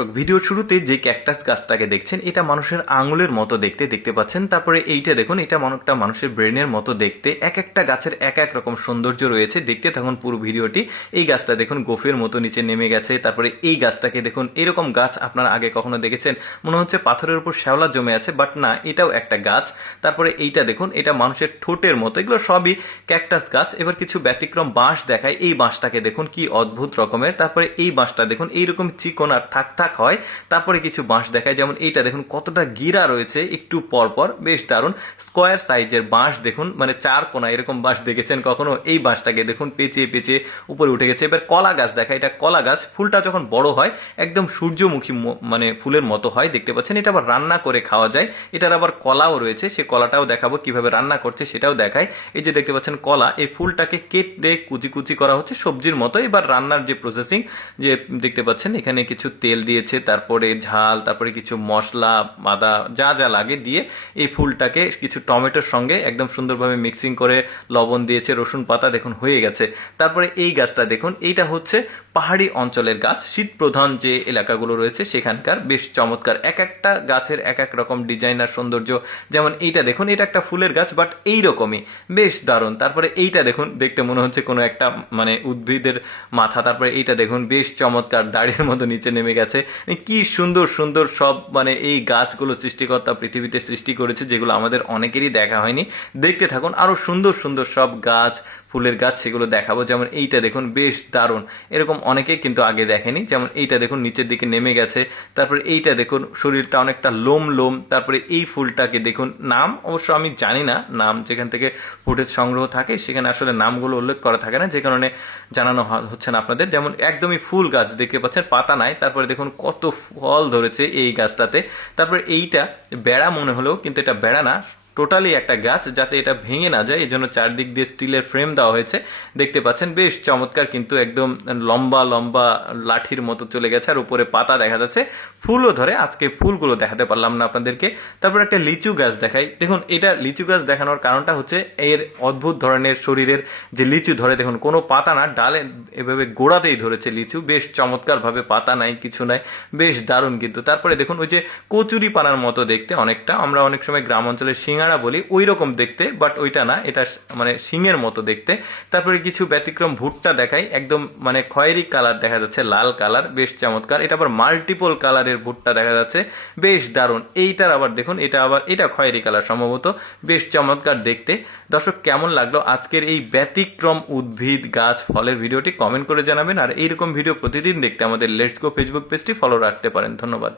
দর্শক ভিডিওর শুরুতে যে ক্যাকটাস গাছটাকে দেখছেন এটা মানুষের আঙুলের মতো দেখতে পাচ্ছেন। তারপরে এইটা দেখুন, এটা একটা মানুষের ব্রেনের মতো দেখতে। এক একটা গাছের এক এক রকম সৌন্দর্য রয়েছে। দেখতে থাকুন পুরো ভিডিওটি। এই গাছটা দেখুন গোফের মতো নিচে নেমে গেছে। তারপরে এই গাছটাকে দেখুন, এরকম গাছ আপনারা আগে কখনো দেখেছেন? মনে হচ্ছে পাথরের উপর শ্যাওলা জমে আছে, বাট না, এটাও একটা গাছ। তারপরে এইটা দেখুন, এটা মানুষের ঠোঁটের মতো। এগুলো সবই ক্যাকটাস গাছ। এবার কিছু ব্যতিক্রম বাঁশ দেখায়। এই বাঁশটাকে দেখুন কি অদ্ভুত রকমের। তারপরে এই বাঁশটা দেখুন এইরকম চিকন আর থাক থাক হয়। তারপরে কিছু বাঁশ দেখায়, যেমন এইটা দেখুন কতটা গিরা রয়েছে একটু পরপর, বেশ দারুণ। স্কোয়ার সাইজের বাঁশ দেখুন, মানে চার কোনা এরকম বাঁশ দেখেছেন কখনো? এই বাঁশটাকে দেখুন পেঁচিয়ে পেঁচিয়ে উপরে উঠে গেছে। এবার কলা গাছ দেখায়। এটা কলা গাছ, ফুলটা যখন বড় হয় একদম সূর্যমুখী মানে ফুলের মতো হয়, দেখতে পাচ্ছেন। এটা আবার রান্না করে খাওয়া যায়। এটার আবার কলাও রয়েছে, সে কলাটাও দেখাবো কিভাবে রান্না করছে সেটাও দেখায়। এই যে দেখতে পাচ্ছেন কলা, এই ফুলটাকে কেটে কুচি কুচি করা হচ্ছে সবজির মতো। এবার রান্নার যে প্রসেসিং, যে দেখতে পাচ্ছেন এখানে কিছু তেল দিয়েছে, তারপরে ঝাল, তারপরে কিছু মশলা আদা যা যা লাগে দিয়ে এই ফুলটাকে কিছু টমেটোর সঙ্গে একদম সুন্দরভাবে মিক্সিং করে লবণ দিয়েছে, রসুন পাতা দেখুন হয়ে গেছে। তারপরে এই গাছটা দেখুন, এইটা হচ্ছে পাহাড়ি অঞ্চলের গাছ, শীত প্রধান যে এলাকাগুলো রয়েছে সেখানকার। বেশ চমৎকার, এক একটা গাছের এক এক রকম ডিজাইন আর সৌন্দর্য। যেমন এইটা দেখুন, এটা একটা ফুলের গাছ, বাট এইরকমই বেশ দারুণ। তারপরে এইটা দেখুন, দেখতে মনে হচ্ছে কোনো একটা মানে উদ্ভিদের মাথা। তারপরে এইটা দেখুন বেশ চমৎকার, দাড়ির মতো নিচে নেমে গেছে। কি সুন্দর সুন্দর সব মানে এই গাছগুলো সৃষ্টিকর্তা পৃথিবীতে সৃষ্টি করেছে, যেগুলো আমাদের অনেকেরই দেখা হয়নি। দেখতে থাকুন, আরো সুন্দর সুন্দর সব গাছ, ফুলের গাছ, সেগুলো দেখাবো। যেমন এইটা দেখুন বেশ দারুণ, এরকম অনেকেই কিন্তু আগে দেখেনি। যেমন এইটা দেখুন নিচের দিকে নেমে গেছে। তারপরে এইটা দেখুন শরীরটা অনেকটা লোম লোম। তারপরে এই ফুলটাকে দেখুন, নাম অবশ্য আমি জানি না, নাম যেখান থেকে ফুটেজ সংগ্রহ থাকে সেখানে আসলে নামগুলো উল্লেখ করা থাকে না, যে কারণে জানানো হচ্ছে না আপনাদের। যেমন একদমই ফুল গাছ দেখতে পাচ্ছেন, পাতা নাই। তারপরে দেখুন কত ফল ধরেছে এই গাছটাতে। তারপরে এইটা বেড়া মনে হলেও কিন্তু এটা বেড়া না, টোটালি একটা গাছ, যাতে এটা ভেঙে না যায় এই জন্য চারদিক দিয়ে স্টিলের ফ্রেম দেওয়া হয়েছে। দেখতে পাচ্ছেন বেশ চমৎকার, কিন্তু একদম লম্বা লম্বা লাঠির মতো চলে গেছে। আর উপরে পাতা দেখা যাচ্ছে, ফুলও ধরে। আজকে ফুলগুলো দেখাতে পারলাম না আপনাদেরকে। তারপর একটা লিচু গাছ দেখাই। দেখুন এটা লিচু গাছ দেখানোর কারণটা হচ্ছে এর অদ্ভুত ধরনের শরীরের যে লিচু ধরে, দেখুন কোনো পাতা না, ডালে এভাবে গোড়াতেই ধরেছে লিচু। বেশ চমৎকারভাবে, পাতা নাই কিছু নাই, বেশ দারুণ কিন্তু। তারপরে দেখুন ওই যে কচুরি পানার মতো দেখতে অনেকটা, আমরা অনেক সময় গ্রাম অঞ্চলের সিঙ্গারা বলি, ওই রকম দেখতে, বাট ওইটা না, এটা মানে শিঙের মতো দেখতে। তারপরে কিছু ব্যতিক্রম ভুট্টা দেখাই, একদম মানে খয়েরি কালার দেখা যাচ্ছে, লাল কালার, বেশ চমৎকার। এটা আবার মাল্টিপল কালারের ভুট্টা দেখা যাচ্ছে, বেশ দারুণ। এইটার আবার দেখুন, এটা খয়েরি কালার সম্ভবত, বেশ চমৎকার দেখতে। দর্শক কেমন লাগলো আজকের এই ব্যতিক্রম উদ্ভিদ গাছ ফলের ভিডিওটি কমেন্ট করে জানাবেন। আর এইরকম ভিডিও প্রতিদিন দেখতে আমাদের লেটস গো ফেসবুক পেজটি ফলো রাখতে পারেন। ধন্যবাদ।